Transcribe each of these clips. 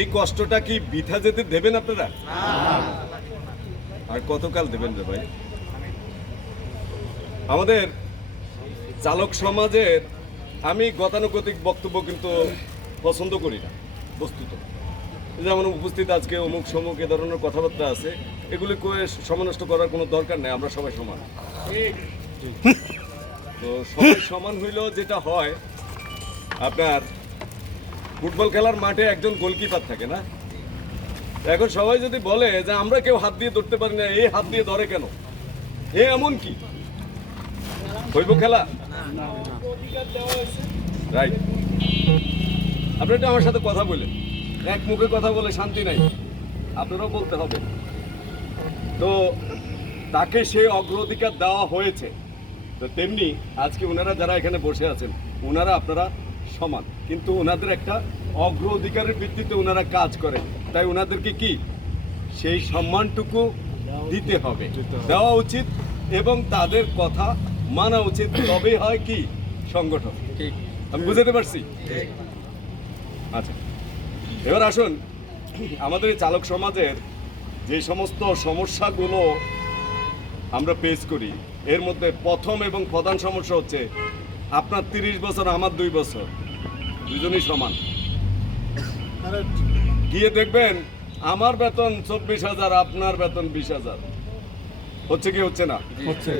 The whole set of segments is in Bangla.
এই কষ্টটা কি বৃথা যেতে দেবেন আপনারা? আর কতকাল দেবেন রে ভাই? আমাদের চালক সমাজের আমি গতানুগতিক বক্তব্য কিন্তু পছন্দ করি না। বস্তুত যেমন উপস্থিত আজকে অমুক সমুক এ ধরনের কথাবার্তা আছে, এগুলি সমানষ্ট করার কোনো দরকার নেই। আমরা সবাই সমান। তো সবাই সমান হইলেও যেটা হয়, আপনার ফুটবল খেলার মাঠে একজন গোলকিপার থাকে না? এখন সবাই যদি বলে যে আমরা কেউ হাত দিয়ে ধরতে পারি না, এই হাত দিয়ে ধরে কেন, এ এমন কি হইব খেলা? রাইট। আপনি একটু আমার সাথে কথা বলেন, এক মুখে কথা বলে শান্তি নাই, আপনারাও বলতে হবে। তো তাকে সে অগ্রাধিকার দেওয়া হয়েছে, তো তেমনি আজকে ওনারা যারা এখানে বসে আছেন ওনারা আপনারা সমান, কিন্তু ওনাদের একটা অগ্রাধিকারের ভিত্তিতে ওনারা কাজ করেন, তাই ওনাদেরকে কি সেই সম্মানটুকু দিতে হবে, দেওয়া উচিত এবং তাদের কথা মানা উচিত। তবে হয় কি সংগঠন। আমি বুঝাতে পারছি? আচ্ছা, এবার আসুন আমাদের চালক সমাজের যে সমস্ত সমস্যাগুলো আমরা ফেস করি, এর মধ্যে প্রথম এবং প্রধান সমস্যা হচ্ছে আপনার 30 বছর, আমার 2 বছর, দুজনই সমান। গিয়ে দেখবেন আমার বেতন 24,000, আপনার বেতন 20,000। হচ্ছে কি হচ্ছে না? হচ্ছে।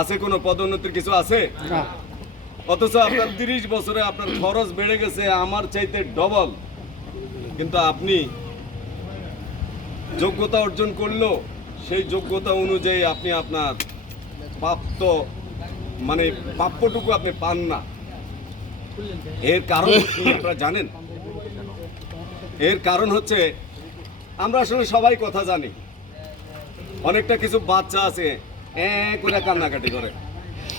আছে কোনো পদোন্নতির কিছু আছে? অথচ আপনার 30 বছরে আপনার খরচ বেড়ে গেছে আমার চাইতে ডবল, কিন্তু আপনি যোগ্যতা অর্জন করলো সেই যোগ্যতা অনুযায়ী আপনি আপনার প্রাপ্ত মানে প্রাপ্যটুকু আপনি পান না। এর কারণ কি আপনারা জানেন? এর কারণ হচ্ছে আমরা আসলে সবাই কথা জানি, অনেকটা কিছু বাচ্চা আছে করে কান্নাকাটি করে,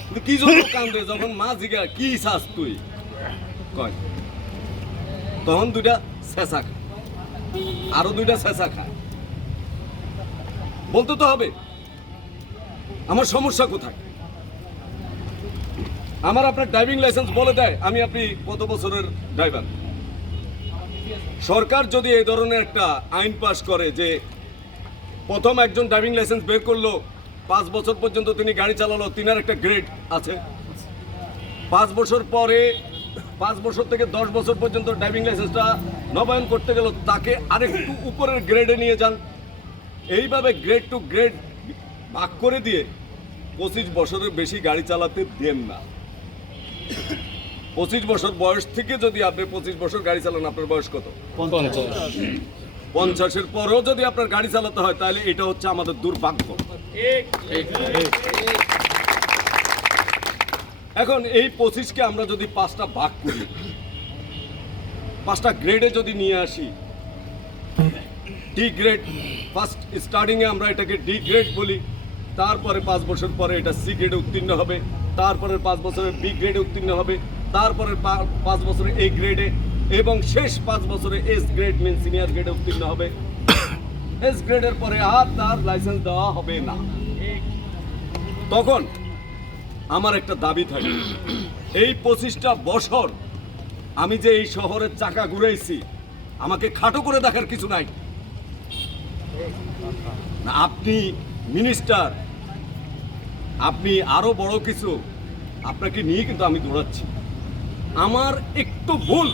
কিন্তু কি জন্য কান্দে? যখন মা জিগা কি চাস তুই কয়, তখন 2টা ছেঁচা খায়, আরো 2টা ছেঁচা খায়। বলতে তো হবে আমার সমস্যা কোথায়। আমার আপনার ড্রাইভিং লাইসেন্স বলে দেয় আমি আপনি কত বছরের ড্রাইভার। সরকার যদি এই ধরনের একটা আইন পাশ করে যে প্রথম একজন ড্রাইভিং লাইসেন্স বের করলো, 5 বছর পর্যন্ত তিনি গাড়ি চালালো, তিনার একটা গ্রেড আছে। 5 বছর পরে 5 বছর থেকে 10 বছর পর্যন্ত ড্রাইভিং লাইসেন্সটা নবায়ন করতে গেল, তাকে আরেকটু উপরের গ্রেডে নিয়ে যান। এইভাবে গ্রেড টু গ্রেড ভাগ করে দিয়ে 25 বছরের বেশি গাড়ি চালাতে দেন না। 25 বছর বয়স থেকে যদি আপনি 25 বছর গাড়ি চালান, আপনার বয়স কত? 50-এর পরেও যদি আপনার গাড়ি চালাতে হয়, তাহলে এটা হচ্ছে আমাদের দুর্ভাগ্য। এখন এই 25কে আমরা যদি 5টা ভাগ করি, 5টা গ্রেডে যদি নিয়ে আসি, ডি গ্রেড, ফার্স্ট স্টার্টিংয়ে আমরা এটাকে ডি গ্রেড বলি, তারপরে 5 বছর পরে এটা সি গ্রেডে উত্তীর্ণ হবে, তারপরে 5 বছরে বি গ্রেডে উত্তীর্ণ হবে, তারপরে 5 বছরে এ গ্রেডে, এবং শেষ 5 বছরে এস গ্রেড মিন সিনিয়র গ্রেডে উত্তীর্ণ হবে। এস গ্রেডের পরে আর তার লাইসেন্স দেওয়া হবে না। তখন আমার একটা দাবি থাকে, এই 25টা বছর আমি যে এই শহরের চাকা ঘুরাইছি, আমাকে খাটো করে দেখার কিছু নাই। না, আপনি মিনিস্টার, আপনি আরো বড় কিছু, আপনাকে নিয়ে কিন্তু আমি দৌড়াচ্ছি। আমার একটু ভুল